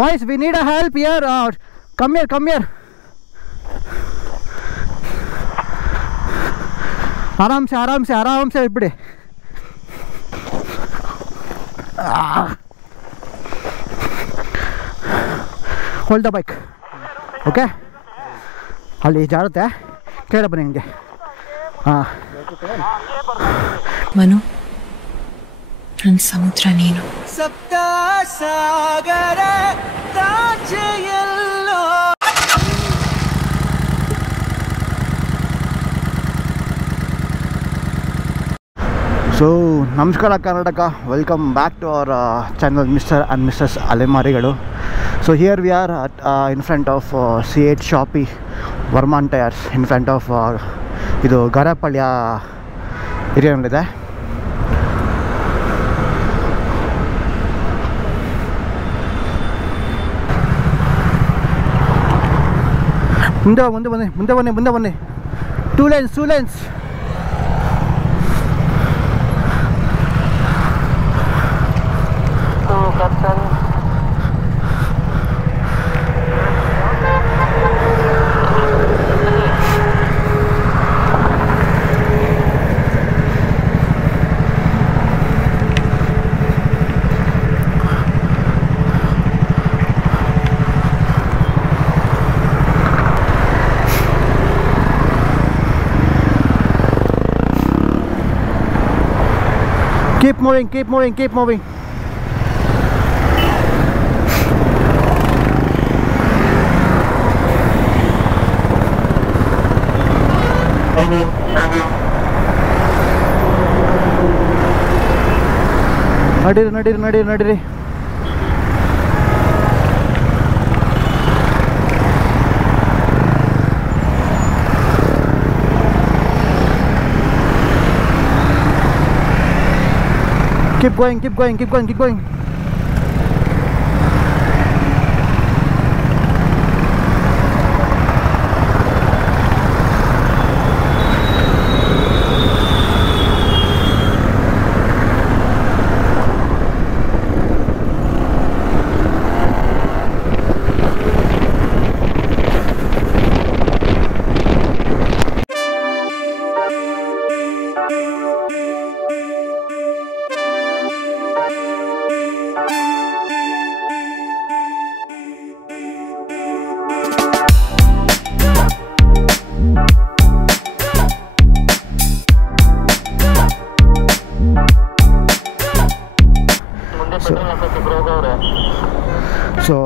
Boys, we need a help here. Come here, come here. आराम से इपड़े hold the bike okay ಅಲ್ಲಿ ಜಾರುತ್ತೆ ಕೇಳ ಬನ್ನಿ ನಿಮಗೆ ಮನು ನನ್ನ ಸಮುದ್ರ ನೀನು ಸಪ್ತ ಸಾಗರ ತಾಚೆಯಲ್ಲೋ ಸೊ ನಮಸ್ಕಾರ Karnataka welcome back to our channel mister and missus Alemarigalu so here we are in front of C8 ಶಾಪಿ Varman tyres in front of ಇದು ಗರಪಳ್ಯ ಏರಿಯಾನಲ್ಲಿದೆ ಮುಂದೆ ಬನ್ನಿ ಟೂ ಲೈನ್ಸ್ Keep moving. ನಡೀರಿ Keep going. ಸೊ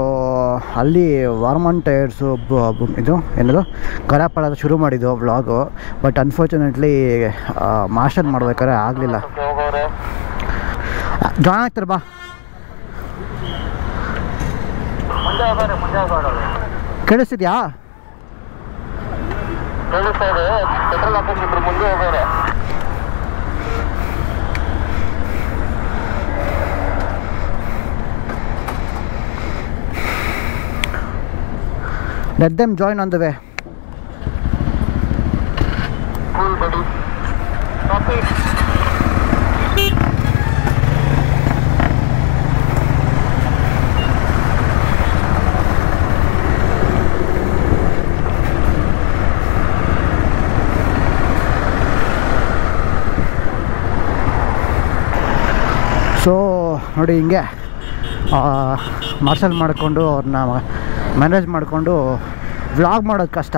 ಅಲ್ಲಿ ವರ್ಮಾನ್ ಟೈರ್ಸು ಇದು ಏನದು ಗರಪಳ್ಯದ ಶುರು ಮಾಡಿದ್ದು ವ್ಲಾಗು ಬಟ್ ಅನ್ಫಾರ್ಚುನೇಟ್ಲಿ ಮಾಸ್ಟರ್ ಮಾಡ್ಬೇಕಾದ್ರೆ ಆಗಲಿಲ್ಲ ಜಾಯ್ನ್ ಆಗ್ತಾರೆ ಬಾ ಕೇಳಿಸ್ತಿದ್ಯಾ Let them join on the way. Cool, buddy. Copy. So ನೋಡಿ ಹಿಂಗೆ ಮಾರ್ಷಲ್ ಮಾಡಿಕೊಂಡು ಅವ್ರನ್ನ ಮ್ಯಾನೇಜ್ ಮಾಡಿಕೊಂಡು ವ್ಲಾಗ್ ಮಾಡೋದು ಕಷ್ಟ.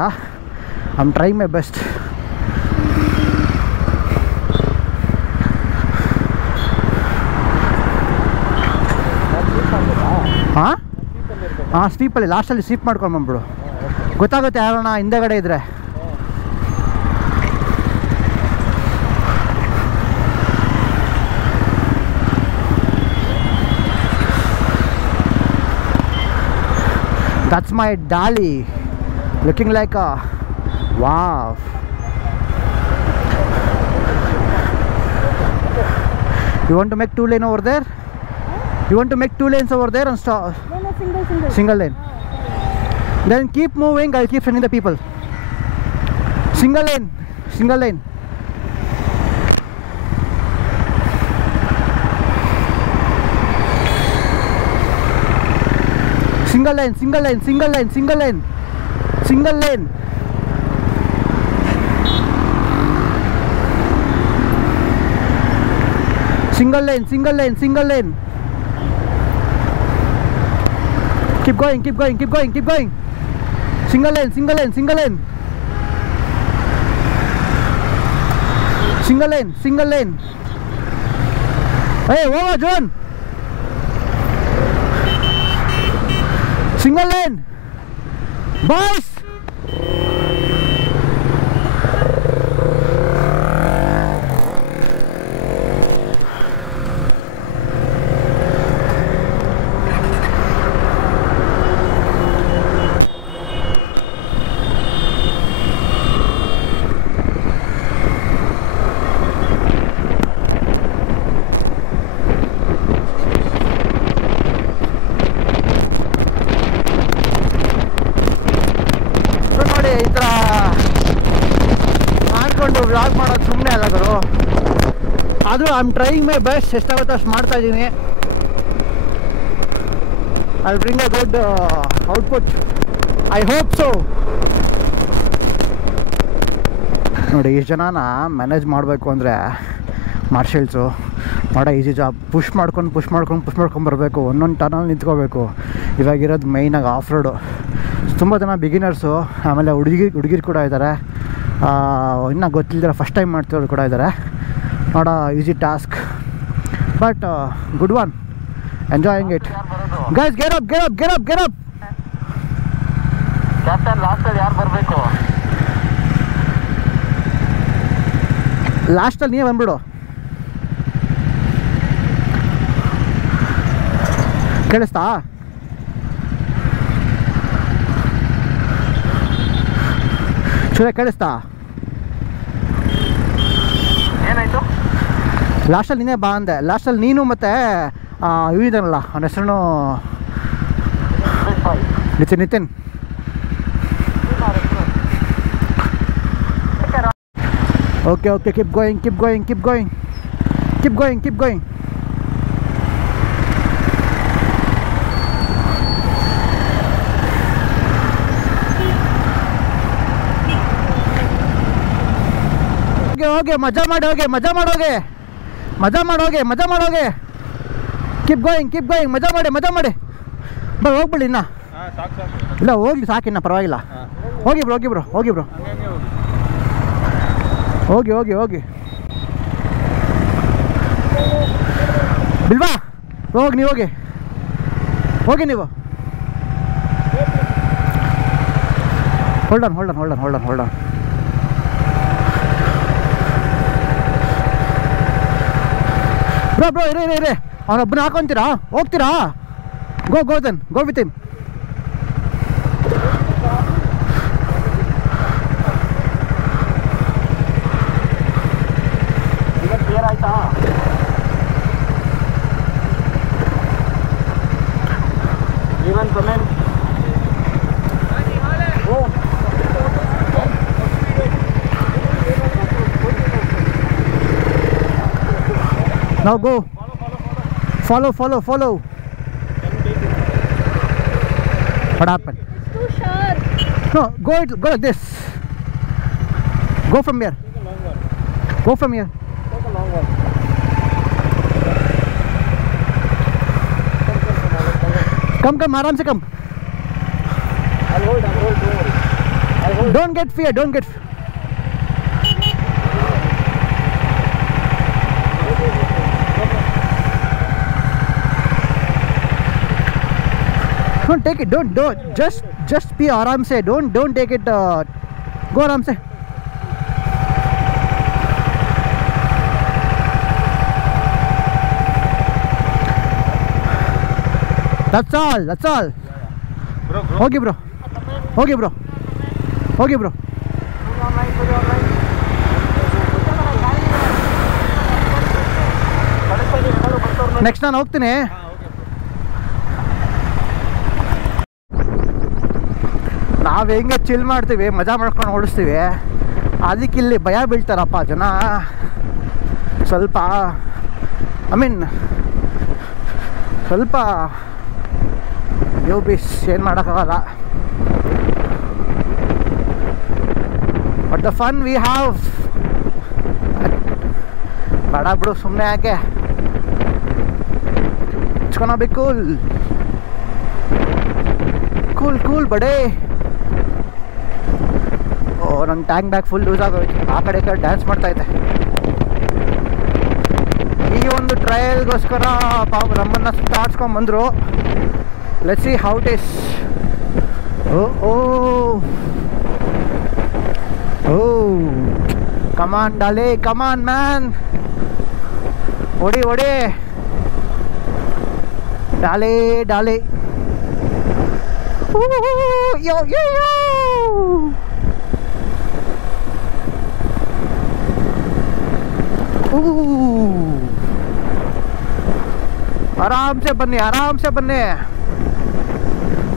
I am try my best. ಹಾಂ ಸ್ವೀಪಲ್ಲಿ ಲಾಸ್ಟಲ್ಲಿ ಸ್ವೀಪ್ ಮಾಡ್ಕೊಂಡು ಬಂದ್ಬಿಡು, ಗೊತ್ತಾಗುತ್ತೆ ಯಾರೋಣ ಹಿಂದೆಗಡೆ ಇದ್ದರೆ. That's my dolly, looking like a wow. You want to make 2 lane over there? You want to make 2 lanes over there and stop? No, single lane. Then keep moving, I'll keep sending the people. Single lane. Single lane, single lane, single lane, single lane, single lane. Single lane, single lane, single lane. Keep going, keep going, keep going, keep going. Single lane, single lane, single lane. Single lane, single lane. Hey, over, John. Single lane. Boys. Vlog ಮಾಡೋದು ಸುಮ್ಮನೆ ಅಲ್ಲ ಗುರು. ಆದರೂ I am trying my best. ಎಷ್ಟಾಗುತ್ತೆ ಅಷ್ಟು ಮಾಡ್ತಾ ಇದ್ದೀನಿ. I will bring a good output. I hope so. ನೋಡಿ, ಇಷ್ಟು ಜನನ ಮ್ಯಾನೇಜ್ ಮಾಡಬೇಕು ಅಂದರೆ ಮಾರ್ಷಲ್ಸು ಮಾಡೋ ಈಸಿ ಜಾಬ್. ಪುಷ್ ಮಾಡ್ಕೊಂಡು ಬರಬೇಕು. ಒಂದೊಂದು ಟರ್ನಲ್ಲಿ ನಿಂತ್ಕೋಬೇಕು. ಇವಾಗಿರೋದು ಮೈನಾಗಿ ಆಫ್ ರೋಡು. ತುಂಬ ಜನ ಬಿಗಿನರ್ಸು, ಆಮೇಲೆ ಹುಡುಗಿರು ಕೂಡ ಇದ್ದಾರೆ, ಇನ್ನೂ ಗೊತ್ತಿಲ್ಲದಿರೋ ಫಸ್ಟ್ ಟೈಮ್ ಮಾಡ್ತಿರೋರು ಕೂಡ ಇದ್ದಾರೆ. ನೋಡೋ easy task, but good one. Enjoying it. Guys, get up, get up, get up, get up. Captain, ಲಾಸ್ಟಲ್ಲಿ ಯಾರು ಬರಬೇಕು? ಲಾಸ್ಟಲ್ಲಿ ನೀವೇ ಬಂದ್ಬಿಡು. ಕೇಳಿಸ್ತಾ? ಸೂರ್ಯ, ಕೇಳಿಸ್ತಾ? ಏನಾಯ್ತು? ಲಾಸ್ಟಲ್ಲಿ ನೀನೇ ಬಾ ಅಂದೆ. ಲಾಸ್ಟಲ್ಲಿ ನೀನು ಮತ್ತು ಇವಿದಾನಲ್ಲ, ಅವನ ಹೆಸರು Nitin. Okay okay, keep going, keep going, keep going, keep going, keep going. ಹೋಗಿ ಮಜಾ ಮಾಡೋಗೆ, ಮಜಾ ಮಾಡೋಗೆ, ಮಜಾ ಮಾಡೋಗೆ, ಮಜಾ ಮಾಡೋಗೆ. Keep going, keep going. ಮಜಾ ಮಾಡಿ, ಮಜಾ ಮಾಡಿ. ಬರ, ಹೋಗ್ಬಿಡಿ. ಇನ್ನ ಇಲ್ಲ, ಹೋಗ್ಲಿ ಸಾಕಿನ್ನ, ಪರವಾಗಿಲ್ಲ. ಹೋಗಿ ಬ್ರೋ, ಹೋಗಿ ಬ್ರೋ, ಹೋಗಿ ಬ್ರೋ, ಹೋಗಿ ಹೋಗಿ ಹೋಗಿ. ಬಿಲ್ವಾ, ಹೋಗಿ ನೀವು, ಹೋಗಿ ಹೋಗಿ ನೀವು. Hold on hold on hold on hold on hold on. Bro bro, ಇರೇ ಅವನೊಬ್ಬನ ಹಾಕೊಂತೀರಾ? ಹೋಗ್ತೀರಾ? Go then, go with him. Clear ಆಯ್ತಾ? Even comment. Now go. Follow. What happened? It's too sharp. No, go like this. Go from here. Go from here. Take a long one. Come, आराम से come. I'll hold. I'll hold. Don't get fear. Don't take it. Don't. Just be आराम से. Don't take it. Go आराम से. That's all. Bro. ಹೋಗಿ bro. Next ನಾನು ಹೋಗ್ತೀನಿ. ನಾವು ಹೆಂಗೆ ಚಿಲ್ ಮಾಡ್ತೀವಿ, ಮಜಾ ಮಾಡ್ಕೊಂಡು ಓಡಿಸ್ತೀವಿ, ಅದಕ್ಕೆ ಇಲ್ಲಿ ಭಯ ಬೀಳ್ತಾರಪ್ಪ ಜನ ಸ್ವಲ್ಪ. ಐ ಮೀನ್ ಸ್ವಲ್ಪ ಯು ಬಿಸ್ ಏನು ಮಾಡೋಕ್ಕಾಗಲ್ಲ. But the fun we have. ಬೇಡ ಬಿಡು ಸುಮ್ಮನೆ ಯಾಕೆ, it's gonna be cool cool cool buddy. Oh ನನ್ನ ಟ್ಯಾಂಕ್ ಬ್ಯಾಗ್ ಫುಲ್ ಲೂಸ್ ಆಗೋಯ್ತು, ಆ ಕಡೆ ಈ ಕಡೆ ಡ್ಯಾನ್ಸ್ ಮಾಡ್ತಾಯಿದ್ದೆ. ಈ ಒಂದು ಟ್ರಯಲ್ಗೋಸ್ಕರ ನಮ್ಮನ್ನು ಸುತ್ತಾಡ್ಸ್ಕೊಂಬಂದರು. Let's see how it is. Oh oh come on ಡಾಲೆ, ಕಮಾನ್ ಮ್ಯಾನ್, ಹೊಡಿ ಹೊಡಿ ಡಾಲೆ ಡಾಲೆ. ಯೋ ಯೋ ಯೋ. ಆರಾಮ್ ಸೆ ಬನ್ನಿ, ಆರಾಮ್ ಸೆ ಬನ್ನಿ.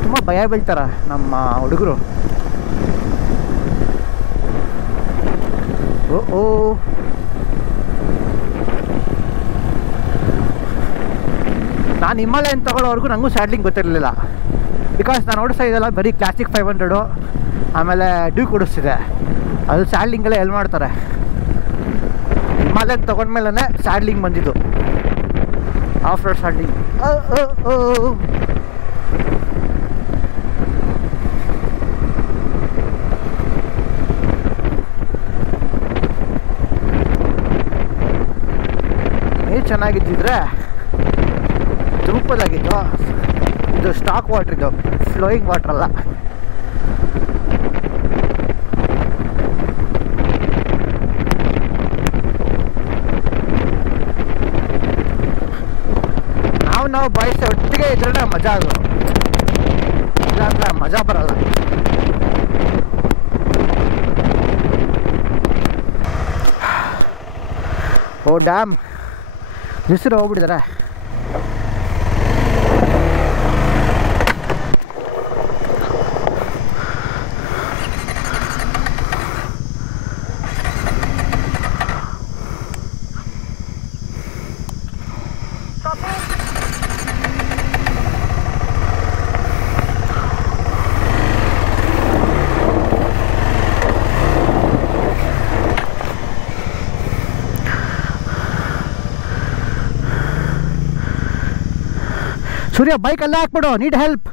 ತುಂಬ ಭಯ ಬೀಳ್ತಾರ ನಮ್ಮ ಹುಡುಗರು. ಓ ನಾನು ಹಿಮಾಲಯನ್ ತಗೊಳ್ಳೋವರೆಗೂ ನನಗೂ ಸ್ಯಾಡ್ಲಿಂಗ್ ಗೊತ್ತಿರಲಿಲ್ಲ. ಬಿಕಾಸ್ ನಾನು ಓಡಿಸ್ತಾ ಇದೆಲ್ಲ ಬರೀ ಕ್ಲಾಸಿಕ್ 500, ಆಮೇಲೆ ಡ್ಯೂಕ್ ಓಡಿಸ್ತಿದೆ. ಅದು ಸ್ಯಾಡ್ಲಿಂಗೆಲ್ಲ ಎಲ್ಲಿ ಮಾಡ್ತಾರೆ. ಹಿಮಾಲಯನ್ ತೊಗೊಂಡ್ಮೇಲೆ ಸ್ಯಾಡ್ಲಿಂಗ್ ಬಂದಿದ್ದು, ಆಫ್ ರೋಡ್ ಸ್ಯಾಡ್ಲಿಂಗ್. ನೀರು ಚೆನ್ನಾಗಿದ್ದಿದ್ರೆ ತುಪ್ಪದಾಗಿತ್ತು. ಇದು ಸ್ಟಾಕ್ ವಾಟರ್, ಇದು ಫ್ಲೋಯಿಂಗ್ ವಾಟರ್ ಅಲ್ಲ. ನಾವು ಬಾಯ್ಸ್ ಒಟ್ಟಿಗೆ ಇದ್ರೆ ಮಜಾ ಅದು, ಇಲ್ಲಾಂದ್ರೆ ಮಜಾ ಬರಲ್ಲ. ಓ ಡ್ಯಾಮ್ ಹೆಸರು ಹೋಗ್ಬಿಟ್ಟಿದ್ದಾರೆ. ಸೂರ್ಯ ಬೈಕ್ ಎಲ್ಲ ಹಾಕ್ಬಿಡು, ನೀಡ್ ಹೆಲ್ಪ್.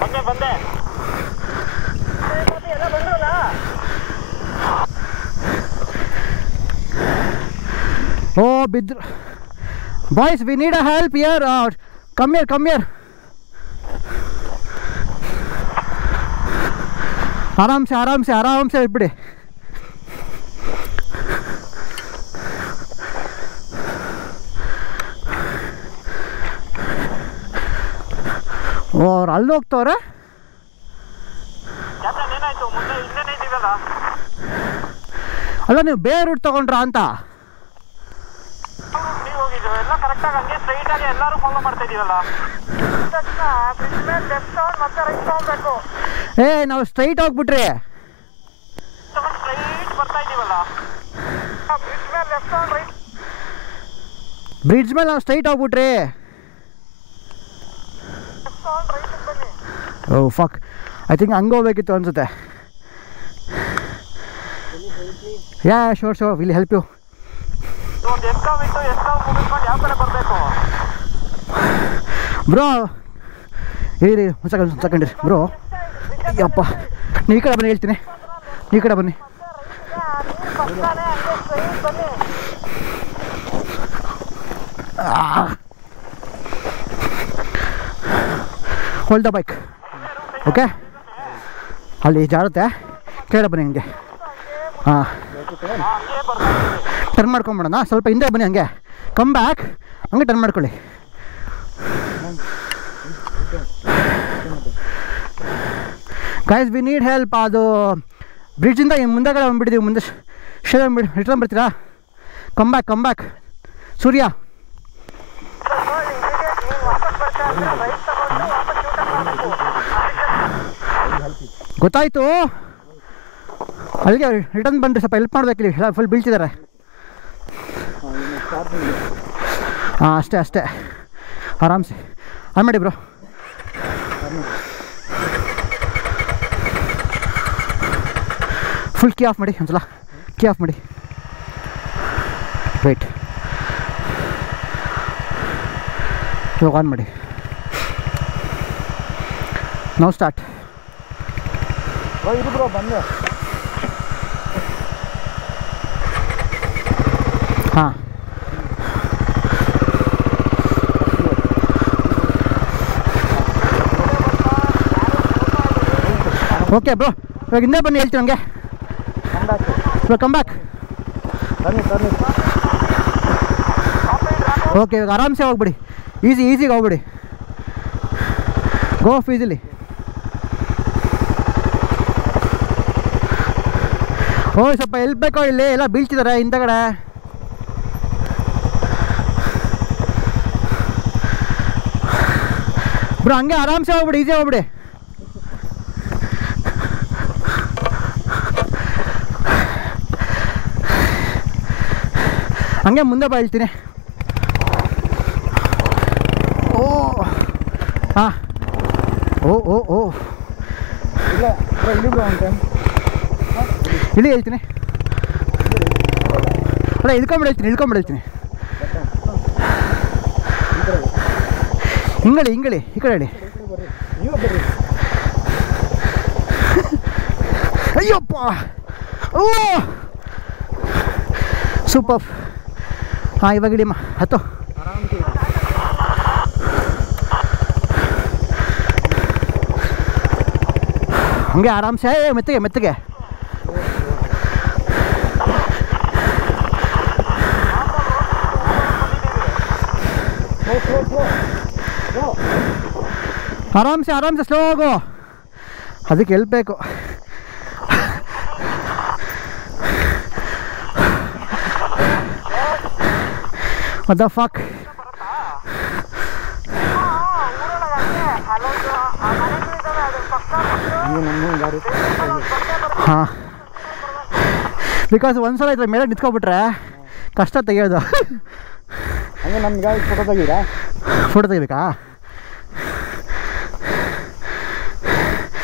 ಬಂದೆ ಓ ಬಿದ್ರು. Boys we need a help here. Come here, come here. ಆರಾಮ್ಸೆ ಆರಾಮ್ಸೆ ಆರಾಮ್ಸೆ ಇಟ್ಬಿಡಿ. ಓ ಅವ್ರು ಅಲ್ಲಿ ಹೋಗ್ತವ್ರೆ. ಅಲ್ಲ ನೀವು ಬೇರೆ ರೂಟ್ ತಗೊಂಡ್ರ ಅಂತ. ಏ ನಾವು ಸ್ಟ್ರೈಟ್ ಹೋಗ್ಬಿಟ್ರಿ. ಬ್ರಿಡ್ಜ್ ಮೇಲೆ ನಾವು ಸ್ಟ್ರೈಟ್ ಹೋಗ್ಬಿಟ್ರಿ. ಓ ಫಕ್, ಐ ಥಿಂಕ್ ಹಂಗೆ ಹೋಗ್ಬೇಕಿತ್ತು ಅನ್ಸುತ್ತೆ. Yeah sure sure, will help you. Bro ಇರಿ ಒಂದು ಸೆಕೆಂಡ್ ರೀ ಬ್ರೋ. ಯಪ್ಪ ನೀವು ಈ ಕಡೆ ಬನ್ನಿ, ಹೇಳ್ತೀನಿ. ಈ ಕಡೆ ಬನ್ನಿ. Hold the bike. ಓಕೆ, ಅಲ್ಲಿ ಜಾರುತ್ತೆ, ಕೆಳಗಡೆ ಬನ್ನಿ ಹಂಗೆ. ಹಾಂ, ಟರ್ನ್ ಮಾಡ್ಕೊಂಬಿಡೋಣ. ಸ್ವಲ್ಪ ಹಿಂದೆ ಬನ್ನಿ, ಹಂಗೆ ಕಮ್ ಬ್ಯಾಕ್, ಹಂಗೆ ಟರ್ನ್ ಮಾಡ್ಕೊಳ್ಳಿ. Guys we need help. ಅದು ಬ್ರಿಡ್ಜಿಂದ ಮುಂದೆಗಡೆ ಬಂದುಬಿಟ್ಟಿದ್ದೀವಿ, ಮುಂದೆ ರಿಟರ್ನ್ ಬರ್ತೀರಾ? Come back, come back. Surya ಗೊತ್ತಾಯಿತು. ಅಲ್ಲಿಗೆ ರಿಟರ್ನ್ ಬಂದರೆ ಸ್ವಲ್ಪ ಹೆಲ್ಪ್ ಮಾಡಬೇಕಿಲ್ಲಿ, ಫುಲ್ ಬೀಳ್ತಿದ್ದಾರೆ. ಹಾಂ ಅಷ್ಟೇ ಅಷ್ಟೇ, ಆರಾಮ್ಸೆ ಆನ್ ಮಾಡಿ ಬ್ರೋ. ಫುಲ್ ಕೀ ಆಫ್ ಮಾಡಿ ಒಂದ್ಸಲ. ಕೀ ಆಫ್ ಮಾಡಿ. ವೆಯ್ಟ್, ಇವಾಗ ಆನ್ ಮಾಡಿ. ನಾವು ಸ್ಟಾರ್ಟ್. ಇದು ಬ್ರೋ ಬಂದೆ. ಹಾಂ, ಓಕೆ ಬ್ರೋ. ಇವಾಗ ಹಿಂದೆ ಬನ್ನಿ, ಹೇಳ್ತೀನಿ ನನಗೆ. ಇವಾಗ ಕಮ್ ಬ್ಯಾಕ್. ಓಕೆ, ಇವಾಗ ಆರಾಮ್ಸೆ ಹೋಗ್ಬಿಡಿ. ಈಸಿಗೆ ಹೋಗ್ಬಿಡಿ. ಗೋ ಆಫ್ ಈಸಿಲಿ. ಓ, ಸ್ವಲ್ಪ ಎಲ್ಪ್ ಬೇಕೋ? ಇಲ್ಲಿ ಎಲ್ಲ ಬೀಳ್ತಿದ್ದಾರೆ ಹಿಂದಗಡೆ. ಬ್ರೋ ಹಂಗೆ ಆರಾಮ್ಸೆ ಹೋಗ್ಬಿಡಿ, ಈಸಿ ಹೋಗ್ಬಿಡಿ. ಹಂಗೆ ಮುಂದೆ ಬಾ, ಹೇಳ್ತೀನಿ. ಓ ಹಾಂ, ಓ ಓ ಓ ಇಲ್ಲ ಇಲ್ಲಿ ಬ್ರೋ ಅಂತ ಇಳಿ ಹೇಳ್ತೀನಿ. ಅಲ್ಲ, ಇಳ್ಕೊಂಬಿಡು ಹೇಳ್ತೀನಿ. ಹಿಂಗಳಿ ಈ ಕಡೆ ಹೇಳಿ. ಅಯ್ಯಪ್ಪ, ಓ ಸೂಪರ್. ಹಾಂ, ಇವಾಗ ಇಳಿಯಮ್ಮ, ಹತ್ತು. ಹಂಗೆ ಆರಾಮ್ಸೆ, ಮೆತ್ತಗೆ. ಆರಾಮ್ಸೆ ಸ್ಲೋ ಹೋಗು. ಅದಕ್ಕೆ ಹೆಲ್ಪ್ ಬೇಕು. What the fuck? ಹಾಂ, ಬಿಕಾಸ್ ಒಂದ್ಸಲ ಇದ್ರ ಮೇಲೆ ನಿಂತ್ಕೊಬಿಟ್ರೆ ಕಷ್ಟ ತೆಗಿಯೋದು. ಹಂಗೆ ನಮ್ಮ ಗಾಡಿ ಫೋಟೋ ತೆಗೀರಾ? ಫೋಟೋ ತೆಗಿಬೇಕಾ?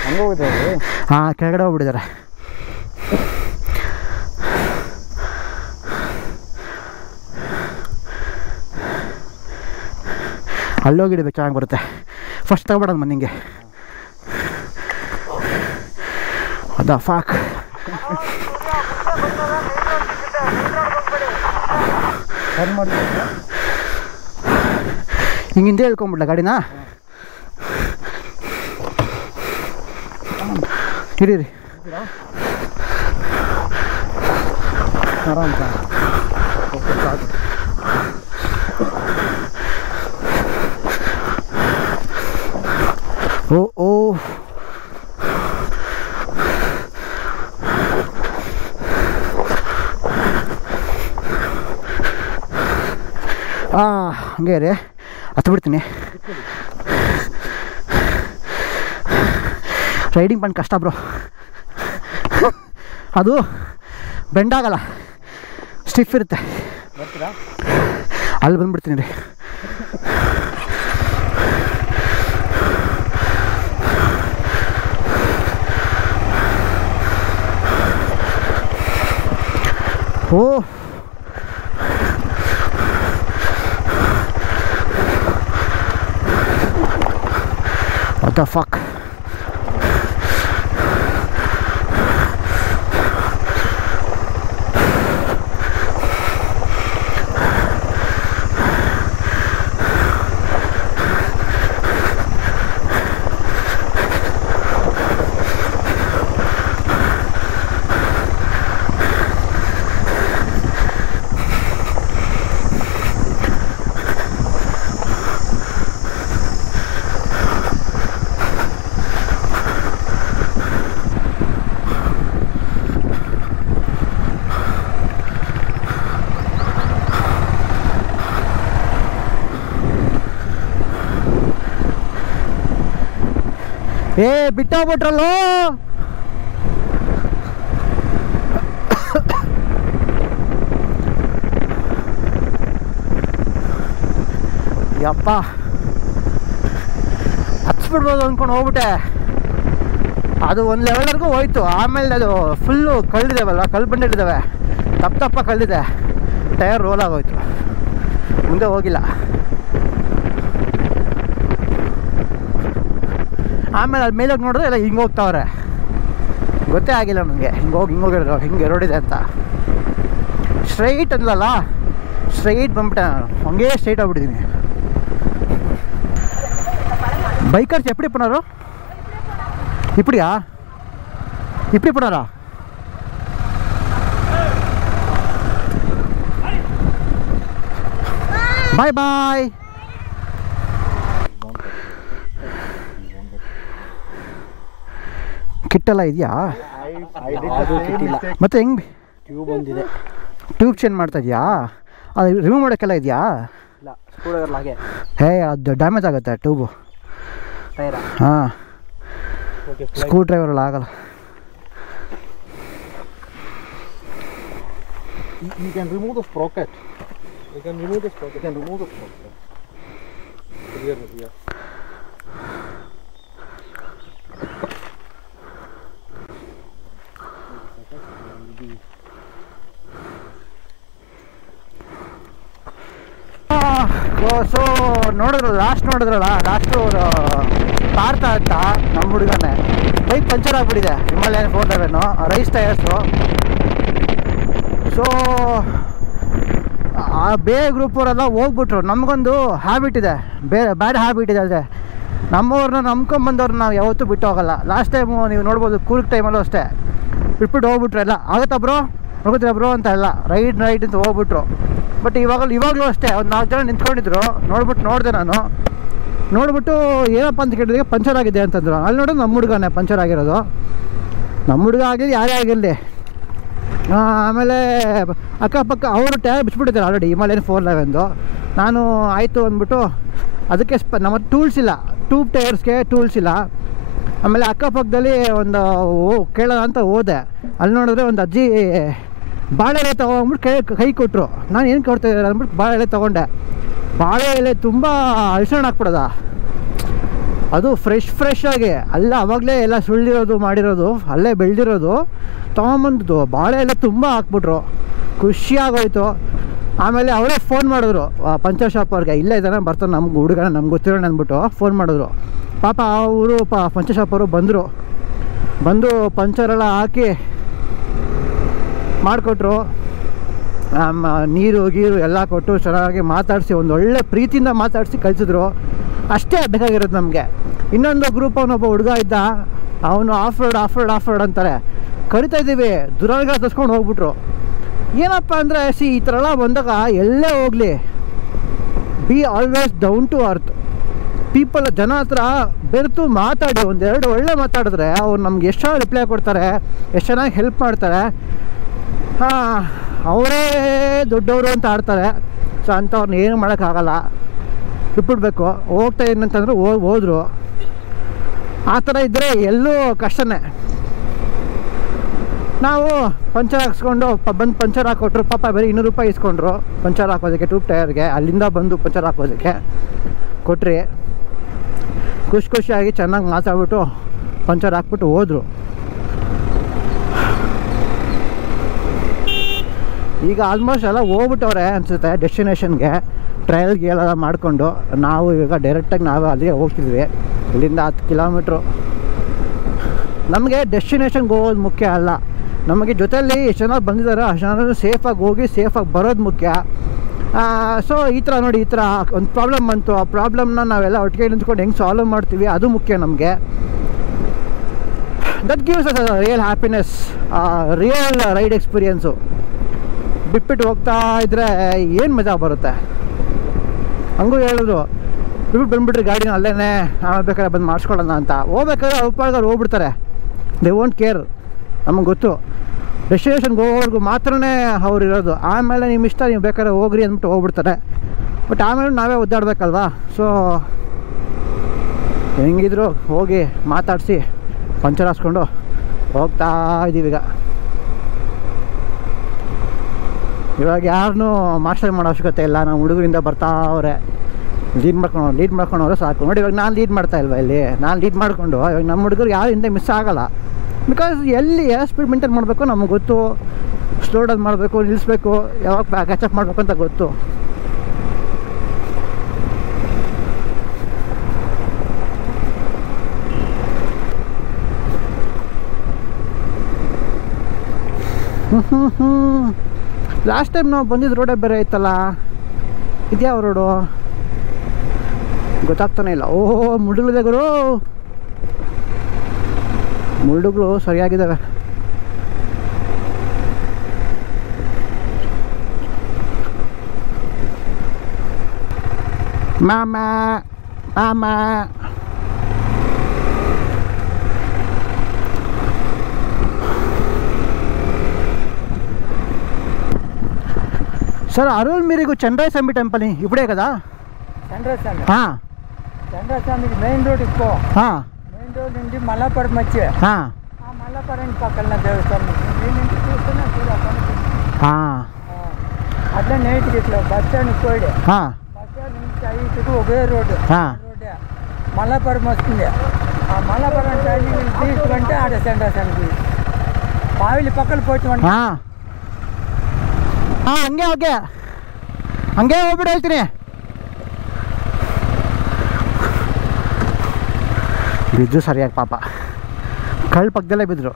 ಹಂಗೆ ಹೋಗುತ್ತೆ. ಹಾಂ, ಕೆಳಗಡೆ ಹೋಗ್ಬಿಟ್ಟಿದ್ದಾರೆ. ಅಲ್ಲೋಗಿಡ್ಬೇಕು, ಚೆನ್ನಾಗಿ ಬರುತ್ತೆ. ಫಸ್ಟ್ ತಗೊಬಿಡೋದು ಮಣ್ಣಿಂಗೆ. ಅದ ಫಾಕ್. ಹಿಂಗೆ ಹೇಳ್ಕೊಂಬಿಡ್ಲ ಗಾಡಿನ. ಇರಿ ಆರಾಮ. ಓ ಓ ಹಂಗೆ ರೀ, ಹತ್ತು ಬಿಡ್ತೀನಿ. ರೈಡಿಂಗ್ ಬಂದು ಕಷ್ಟ ಬ್ರೋ. ಅದು ಬೆಂಡಾಗಲ್ಲ, ಸ್ಟಿಫ್ ಇರುತ್ತೆ. ಅಲ್ಲಿ ಬಂದುಬಿಡ್ತೀನಿ ರೀ. ಓ what the fuck. ಏ ಬಿಟ್ಟೋಗ್ಬಿಟ್ರಲ್ಲೋ. ಯಪ್ಪ ಬಿಟ್ಬಿಡ್ಬೋದು ಅಂದ್ಕೊಂಡು ಹೋಗ್ಬಿಟ್ಟೆ. ಅದು ಒಂದು ಲೆವೆಲ್ವರೆಗೂ ಹೋಯ್ತು. ಆಮೇಲೆ ಅದು ಫುಲ್ಲು ಕಳ್ಳಿದ್ದಾವಲ್ಲ, ಕಲ್ಲು ಬಂದಿದ್ದಾವೆ, ತಪ್ಪ ಕಳ್ಳಿದೆ, ಟೈರ್ ರೋಲ್ ಆಗೋಯ್ತು, ಮುಂದೆ ಹೋಗಿಲ್ಲ. ಆಮೇಲೆ ಅದು ಮೇಲೆ ಹೋಗಿ ನೋಡಿದ್ರೆ ಎಲ್ಲ ಹಿಂಗೆ ಹೋಗ್ತಾವ್ರೆ, ಗೊತ್ತೇ ಆಗಿಲ್ಲ ನನಗೆ ಹಿಂಗೋಗಿರೋದು ಹಿಂಗೆ ರೋಡಿದೆ ಅಂತ. ಸ್ಟ್ರೈಟ್ ಅಲ್ಲಲ್ಲ, ಸ್ಟ್ರೈಟ್ ಬಂದ್ಬಿಟ್ಟೆ ನಾನು, ಹಂಗೇ ಸ್ಟ್ರೈಟ್ ಆಗ್ಬಿಟ್ಟಿದ್ದೀನಿ. பைக்கர்ஸ் எப்படி பண்ணாரோ இப்படியா இப்படி பண்ணாரா? ಬಾಯ್ ಬಾಯ್. ಕಿಟ್ಟೆಲ್ಲ ಇದೆಯಾ? ಮತ್ತೆ ಹೆಂಗೆ ಟ್ಯೂಬ್ ಬಂದಿದೆ, ಟ್ಯೂಬ್ ಚೇಂಜ್ ಮಾಡ್ತಾ ಇದೆಯಾ? ಅದು ರಿಮೂವ್ ಮಾಡೋಕ್ಕೆಲ್ಲ ಇದೆಯಾ? ಇಲ್ಲ, ಸ್ಕ್ರೂ ಹಾಗೆ. ಹೇ ಅದು ಡ್ಯಾಮೇಜ್ ಆಗುತ್ತೆ ಟ್ಯೂಬು. ಟೈರಾ? ಹಾಂ, ಸ್ಕ್ರೂ ಡ್ರೈವರಲ್ಲಿ ಆಗಲ್ಲ. You can remove the sprocket. You can remove the sprocket. You can remove the sprocket. Here. So ನೋಡಿದ್ರಲ್ಲ, ಲಾಸ್ಟು ಪಾರ್ಥ ಅಂತ ನಮ್ಮ ಹುಡುಗನೇ ಬೈಕ್ ಪಂಚರ್ ಆಗಿಬಿಟ್ಟಿದೆ. ಹಿಮಾಲಯನ್ 411 ರೈಸ್ ಟೈರ್ಸು. ಸೊ ಆ ಬೇರೆ ಗ್ರೂಪವರೆಲ್ಲ ಹೋಗ್ಬಿಟ್ರು. ನಮಗೊಂದು ಹ್ಯಾಬಿಟ್ ಇದೆ, ಬ್ಯಾಡ್ ಹ್ಯಾಬಿಟ್ ಇದೆ. ಅಂದರೆ ನಮ್ಮವ್ರನ್ನ ನಂಬ್ಕೊಂಬಂದವ್ರನ್ನ ನಾವು ಯಾವತ್ತೂ ಬಿಟ್ಟು ಹೋಗಲ್ಲ. ಲಾಸ್ಟ್ ಟೈಮು ನೀವು ನೋಡ್ಬೋದು, ಕೂರ್ಗ್ ಟೈಮಲ್ಲೂ ಅಷ್ಟೇ ಬಿಟ್ಬಿಟ್ಟು ಹೋಗ್ಬಿಟ್ರು. ಎಲ್ಲ ಆಗುತ್ತಾ ಬ್ರೋ, ಹೋಗುತ್ತೀರ ಬ್ರೋ ಅಂತ ಎಲ್ಲ ರೈಡ್ ಅಂತ ಹೋಗ್ಬಿಟ್ರು. ಬಟ್ ಇವಾಗಲೂ ಅಷ್ಟೇ ಒಂದು 4 ಜನ ನಿಂತ್ಕೊಂಡಿದ್ರು. ನೋಡಿದೆ ನಾನು. ನೋಡ್ಬಿಟ್ಟು ಏನಪ್ಪ ಅಂತ ಕೇಳಿದ್ರೆ ಪಂಚರ್ ಆಗಿದೆ ಅಂತಂದ್ರು. ಅಲ್ಲಿ ನೋಡೋದು ನಮ್ಮ ಹುಡುಗನೇ ಪಂಚರ್ ಆಗಿರೋದು. ನಮ್ಮ ಹುಡುಗ ಆಗಿದ್ದು ಯಾರೇ ಆಗಿರಲಿ. ಆಮೇಲೆ ಅಕ್ಕಪಕ್ಕ ಅವರು ಟೈರ್ ಬಿಚ್ಚಿಬಿಟ್ಟಿದ್ದಾರೆ ಆಲ್ರೆಡಿ, ಹಿಮಾಲಯನ್ 411. ನಾನು ಆಯಿತು ಅಂದ್ಬಿಟ್ಟು ಅದಕ್ಕೆ ನಮ್ಮ ಟೂಲ್ಸ್ ಇಲ್ಲ, ಟ್ಯೂಬ್ ಟೈರ್ಸ್ಗೆ ಟೂಲ್ಸ್ ಇಲ್ಲ. ಆಮೇಲೆ ಅಕ್ಕಪಕ್ಕದಲ್ಲಿ ಒಂದು ಕೇಳೋಣ ಅಂತ ಹೋದೆ. ಅಲ್ಲಿ ನೋಡಿದ್ರೆ ಒಂದು ಅಜ್ಜಿ ಬಾಳೆ ಎಲೆ ತೊಗೊಂಡ್ಬಿಟ್ಟು ಕೈ ಕೊಟ್ಟರು. ನಾನು ಏನು ಕೊಡ್ತಾಯಿದ್ದಾರೆ ಅಂದ್ಬಿಟ್ಟು ಬಾಳೆ ಎಲೆ ತೊಗೊಂಡೆ. ಬಾಳೆ ಎಲೆ ತುಂಬ ಅಳಿಸೋಣ ಹಾಕ್ಬಿಡೋದ, ಅದು ಫ್ರೆಶ್ ಆಗಿ ಅಲ್ಲ, ಆವಾಗಲೇ ಎಲ್ಲ ಸುಳ್ಳಿರೋದು ಮಾಡಿರೋದು, ಅಲ್ಲೇ ಬೆಳೆದಿರೋದು ತೊಗೊಂಬಂದು ಬಾಳೆ ಎಲೆ ತುಂಬ ಹಾಕ್ಬಿಟ್ರು. ಖುಷಿಯಾಗೋಯ್ತು. ಆಮೇಲೆ ಅವರೇ ಫೋನ್ ಮಾಡಿದ್ರು ಪಂಚರ್ ಶಾಪ್ ಅವ್ರಿಗೆ, ಇಲ್ಲೇ ಇದ್ದಾನೆ ಬರ್ತಾನೆ ನಮ್ಗೆ ಹುಡುಗನ, ನಮ್ಗೆ ಗೊತ್ತಿರೋಣ ಅಂದ್ಬಿಟ್ಟು ಫೋನ್ ಮಾಡಿದ್ರು. ಪಾಪ ಅವರು ಪಂಚರ್ ಶಾಪ್ ಅವರು ಬಂದು ಪಂಚರೆಲ್ಲ ಹಾಕಿ ಮಾಡಿಕೊಟ್ರು. ನೀರು ಗೀರು ಎಲ್ಲ ಕೊಟ್ಟು ಚೆನ್ನಾಗಿ ಮಾತಾಡಿಸಿ, ಒಂದು ಒಳ್ಳೆ ಪ್ರೀತಿಯಿಂದ ಮಾತಾಡಿಸಿ ಕಳಿಸಿದ್ರು. ಅಷ್ಟೇ ಬೇಕಾಗಿರೋದು ನಮಗೆ. ಇನ್ನೊಂದು ಗ್ರೂಪ್ ಅವನೊಬ್ಬ ಹುಡುಗ ಇದ್ದ, ಅವನು ಆಫ್ ರೋಡ್ ಅಂತಾರೆ, ಕರಿತಾ ಇದ್ದೀವಿ, ದುರಾಗ ತಸ್ಕೊಂಡು ಹೋಗ್ಬಿಟ್ರು. ಏನಪ್ಪ ಅಂದರೆ ಈ ಥರ ಎಲ್ಲ ಬಂದಾಗ ಎಲ್ಲೇ ಹೋಗಲಿ, be always down to earth. People ಜನ ಹತ್ರ ಬೆರೆತು ಮಾತಾಡಿ, ಒಂದೆರಡು ಒಳ್ಳೆ ಮಾತಾಡಿದ್ರೆ ಅವ್ರು ನಮ್ಗೆ ಎಷ್ಟು ರಿಪ್ಲೈ ಕೊಡ್ತಾರೆ, ಎಷ್ಟು ಚೆನ್ನಾಗಿ ಹೆಲ್ಪ್ ಮಾಡ್ತಾರೆ. ಅವರೇ ದೊಡ್ಡವರು ಅಂತ ಆಡ್ತಾರೆ. ಸೊ ಅಂಥವ್ರನ್ನ ಏನು ಮಾಡೋಕ್ಕಾಗಲ್ಲ, ಬಿಟ್ಬಿಡ್ಬೇಕು. ಹೋಗ್ತಾ ಏನಂತಂದ್ರೆ ಹೋದ್ರು. ಆ ಥರ ಇದ್ದರೆ ಎಲ್ಲೂ ಕಷ್ಟನೇ. ನಾವು ಪಂಚರ್ ಹಾಕ್ಸ್ಕೊಂಡು ಬಂದು ಪಂಚರ್ ಹಾಕೊಟ್ರು. ಪಾಪ ಬೇರೆ 200 ರೂಪಾಯಿ ಇಸ್ಕೊಂಡ್ರು ಪಂಚರ್ ಹಾಕೋದಕ್ಕೆ, ಟ್ಯೂಬ್ ಟೈರ್ಗೆ. ಅಲ್ಲಿಂದ ಬಂದು ಪಂಚರ್ ಹಾಕೋದಕ್ಕೆ ಕೊಟ್ರಿ. ಖುಷಿಯಾಗಿ ಚೆನ್ನಾಗಿ ಮಾತಾಡ್ಬಿಟ್ಟು ಪಂಚರ್ ಹಾಕ್ಬಿಟ್ಟು ಹೋದರು. ಈಗ ಆಲ್ಮೋಸ್ಟ್ ಎಲ್ಲ ಹೋಗ್ಬಿಟ್ಟವ್ರೆ ಅನಿಸುತ್ತೆ ಡೆಸ್ಟಿನೇಷನ್ಗೆ. ಟ್ರಯಲ್ಗೆ ಎಲ್ಲ ಮಾಡಿಕೊಂಡು ನಾವು ಇವಾಗ ಡೈರೆಕ್ಟಾಗಿ ನಾವು ಅಲ್ಲಿಗೆ ಹೋಗ್ತಿದ್ವಿ. ಇಲ್ಲಿಂದ 10 ಕಿಲೋಮೀಟ್ರು. ನಮಗೆ ಡೆಸ್ಟಿನೇಷನ್ಗೆ ಹೋಗೋದು ಮುಖ್ಯ ಅಲ್ಲ, ನಮಗೆ ಜೊತೆಯಲ್ಲಿ ಎಷ್ಟು ಜನ ಬಂದಿದ್ದಾರೆ ಅಷ್ಟು ಜನ ಸೇಫಾಗಿ ಹೋಗಿ ಸೇಫಾಗಿ ಬರೋದು ಮುಖ್ಯ. ಸೊ ಈ ಥರ ನೋಡಿ, ಈ ಥರ ಒಂದು ಪ್ರಾಬ್ಲಮ್ ಬಂತು. ಆ ಪ್ರಾಬ್ಲಮ್ನ ನಾವೆಲ್ಲ ಒಟ್ಟಿಗೆ ನಿಂತ್ಕೊಂಡು ಹೆಂಗೆ ಸಾಲ್ವ್ ಮಾಡ್ತೀವಿ ಅದು ಮುಖ್ಯ ನಮಗೆ. That gives us real happiness, real ride experience. ಬಿಟ್ಬಿಟ್ಟು ಹೋಗ್ತಾ ಇದ್ದರೆ ಏನು ಮಜಾ ಬರುತ್ತೆ. ಹಂಗೂ ಹೇಳಿದ್ರು, ಬಿಟ್ಬಿಟ್ಟು ಬಂದುಬಿಟ್ರಿ ಗಾಡಿನ ಅಲ್ಲೇ, ಆಮೇಲೆ ಬೇಕಾದ್ರೆ ಬಂದು ಮಾಡಿಸ್ಕೊಳ್ಳೋಣ ಅಂತ. ಹೋಗ್ಬೇಕಾದ್ರೆ ಅವ್ರು ಹೋಗ್ಬಿಡ್ತಾರೆ, ದೇ ವೋಂಟ್ ಕೇರ್. ನಮಗೆ ಗೊತ್ತು ಡೆಸ್ಟಿನೇಷನ್ಗೆ ಹೋಗೋರ್ಗು ಮಾತ್ರನೇ ಅವ್ರು ಇರೋದು. ಆಮೇಲೆ ನಿಮ್ಮ ಇಷ್ಟ, ನೀವು ಬೇಕಾದ್ರೆ ಹೋಗ್ರಿ ಅಂದ್ಬಿಟ್ಟು ಹೋಗ್ಬಿಡ್ತಾರೆ. ಬಟ್ ಆಮೇಲೆ ನಾವೇ ಒದ್ದಾಡಬೇಕಲ್ವಾ. ಸೊ ಹೆಂಗಿದ್ರು ಹೋಗಿ ಮಾತಾಡಿಸಿ ಪಂಚರ್ ಹಾಕ್ಸ್ಕೊಂಡು ಹೋಗ್ತಾ ಇದ್ದೀವಿ. ಇವಾಗ ಯಾರನ್ನೂ ಮಾಸ್ಟರ್ ಮಾಡೋ ಅವಶ್ಯಕತೆ ಇಲ್ಲ. ನಮ್ಮ ಹುಡುಗರಿಂದ ಬರ್ತಾವ್ರೆ. ಲೀಡ್ ಮಾಡ್ಕೊಂಡು ಹೋದ್ರೆ ಸಾಕು. ನೋಡಿ ಇವಾಗ ನಾನು ಲೀಡ್ ಮಾಡ್ತಾ ಇಲ್ವಾ ಇಲ್ಲಿ, ನಾನು ಲೀಡ್ ಮಾಡಿಕೊಂಡು ಇವಾಗ ನಮ್ಮ ಹುಡುಗರು ಯಾರು ಹಿಂದೆ ಮಿಸ್ ಆಗಲ್ಲ. ಬಿಕಾಸ್ ಎಲ್ಲಿ ಯಾವ ಸ್ಪೀಡ್ ಮೇಂಟೈನ್ ಮಾಡಬೇಕು ನಮಗೆ ಗೊತ್ತು, ಸ್ಲೋ ಡೌನ್ ಮಾಡಬೇಕು, ನಿಲ್ಲಿಸ್ಬೇಕು, ಯಾವಾಗ ಕ್ಯಾಚಪ್ ಮಾಡಬೇಕು ಅಂತ ಗೊತ್ತು. ಲಾಸ್ಟ್ ಟೈಮ್ ನಾವು ಬಂದಿದ್ದು ರೋಡೇ ಬೇರೆ ಐತಲ್ಲ, ಇದ್ಯಾವ ರೋಡು ಗೊತ್ತಾಗ್ತಾನೆ ಇಲ್ಲ. ಓಹೋ ಮುಳ್ಳುಗಳಿದೆ ಗುರು, ಮುಳ್ಳುಗಳು ಸರಿಯಾಗಿದ್ದಾವೆ. ಮಾಮ ಮಾಮ సార్ అరుల్ మీకు చంద్రస్వామి టెంపుల్ ఇప్పుడే కదా? చంద్రస్వామి చంద్రస్వామికి మెయిన్ రోడ్ ఎక్కువ, మెయిన్ రోడ్ నుండి మల్లాపురం వచ్చి ఆ మల్లాపురం పక్కన దేవస్థానం నుంచి చూస్తున్నా అట్లా నేటికి ఇట్లా బస్ స్టాండ్ పోయాడు, బస్ స్టాండ్ నుంచి ఐదుకు ఒకే రోడ్డు రోడ్డే మల్లాపురం వస్తుంది. ఆ మల్లాపురం ట్రైనింగ్ తీసుకుంటే ఆడ చంద్రస్వామికి బావిలి పక్కన పోతామండి. ಹಂಗೆ ಓಕೆ ಹಂಗೆ ಹೋಗ್ಬಿಟ್ಟು ಹೇಳ್ತೀನಿ. ಬಿದ್ದು ಸರಿಯಾಗಿ ಪಾಪ ಕಳ್ಳ ಪಕ್ಕದಲ್ಲೇ ಬಿದ್ದರು.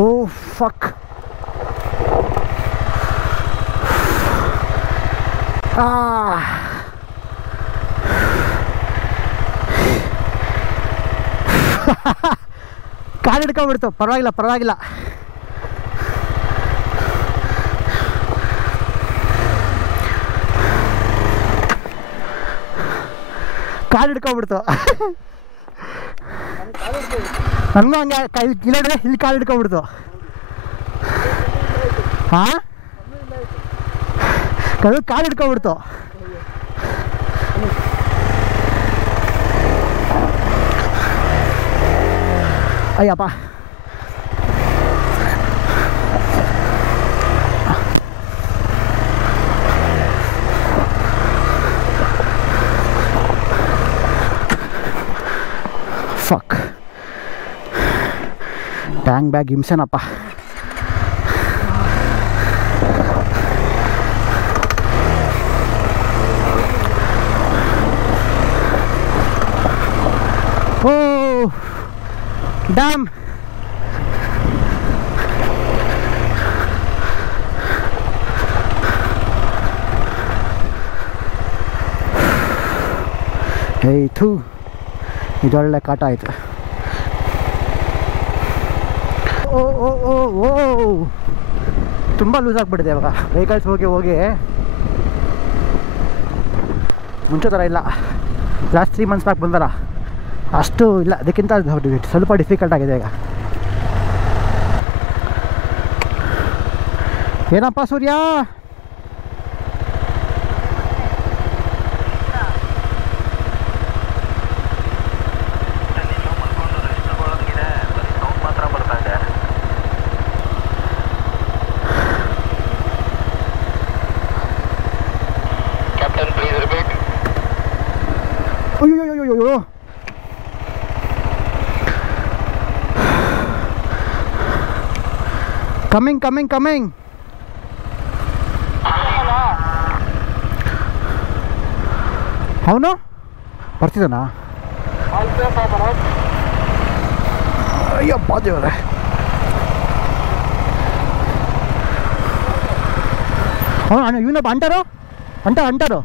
Oh fuck. ಕಾಲು ಹಿಡ್ಕೊಂಡ್ಬಿಡ್ತು. ಪರವಾಗಿಲ್ಲ ಕಾಲು ಹಿಡ್ಕೊಂಡ್ಬಿಡ್ತು. ನನಗೂ ಹಂಗೆ ಇಲ್ಲಡ್ರೆ ಇಲ್ಲಿ ಕಾಲು ಹಿಡ್ಕೊಂಡ್ಬಿಡ್ತು. ಕಾಲು ಹಿಡ್ಕೊಂಡ್ಬಿಡ್ತು. ಅಯ್ಯಪ್ಪ ಫಕ್, ಟ್ಯಾಂಕ್ ಬ್ಯಾಗ್ ಹಿಂಸೆನಪ್ಪ. ಓ ಡ್ಯಾಮ್, ಥೂ ಇದೊಳ್ಳೆ ಕಾಟ ಆಯಿತು. ಓ ಓ ಓ ಓ ತುಂಬ ಲೂಸ್ ಆಗಿಬಿಟ್ಟಿದೆ ಇವಾಗ. ವೆಹಿಕಲ್ಸ್ ಹೋಗಿ ಮುಂಚೆ ಥರ ಇಲ್ಲ. ಲಾಸ್ಟ್ 3 months ಬ್ಯಾಕ್ ಬಂದಲ್ಲ ಅಷ್ಟು ಇಲ್ಲ, ಅದಕ್ಕಿಂತ ಸ್ವಲ್ಪ ಡಿಫಿಕಲ್ಟ್ ಆಗಿದೆ ಈಗ. ಏನಪ್ಪ ಸೂರ್ಯ? ಅಯ್ಯೋ ಕಮಿಂಗ್ ಅವನು ಬರ್ತಿದ್ದಾನಾ? ಅಯ್ಯಪ್ಪ ದೇವ್ರೆ, ಅವನು ಇವನೊಬ್ಬ ಅಂಟಾರು.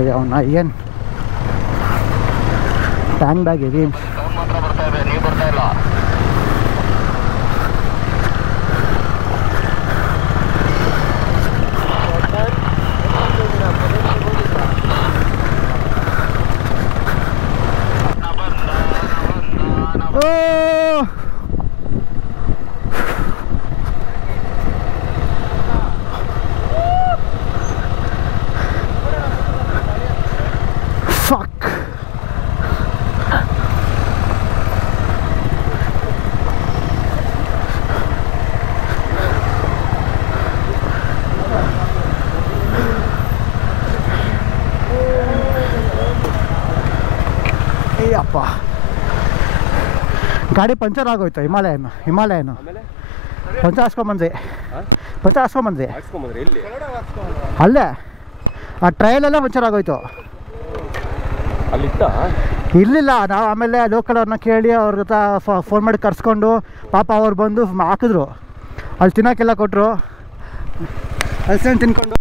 ಅಯ್ಯೋ ನಾ ಏನು ಟ್ಯಾಂಕ್ ಬ್ಯಾಗ್ ಇದೆ. Fuck. ಅಯ್ಯಪ್ಪ ಗಾಡಿ ಪಂಚರ್ ಆಗೋಯ್ತು. ಹಿಮಾಲಯನು ಪಂಚರ್ ಹಾಕ್ಸ್ಕೊಂಬಂದ್ವಿ ಅಲ್ಲೇ ಆ ಟ್ರಯಲೆಲ್ಲ ಪಂಚರ್ ಆಗೋಯ್ತು. ಇರಲಿಲ್ಲ. ನಾವು ಆಮೇಲೆ ಲೋಕಲ್ ಅವ್ರನ್ನ ಕೇಳಿ ಅವ್ರ ಜೊತೆ ಫೋನ್ ಮಾಡಿ ಕರ್ಸ್ಕೊಂಡು ಪಾಪ ಅವ್ರು ಬಂದು ಹಾಕಿದ್ರು. ಅಲ್ಲಿ ತಿನ್ನೋಕ್ಕೆಲ್ಲ ಕೊಟ್ಟರು. ಹಲಸಿನ ತಿನ್ಕೊಂಡು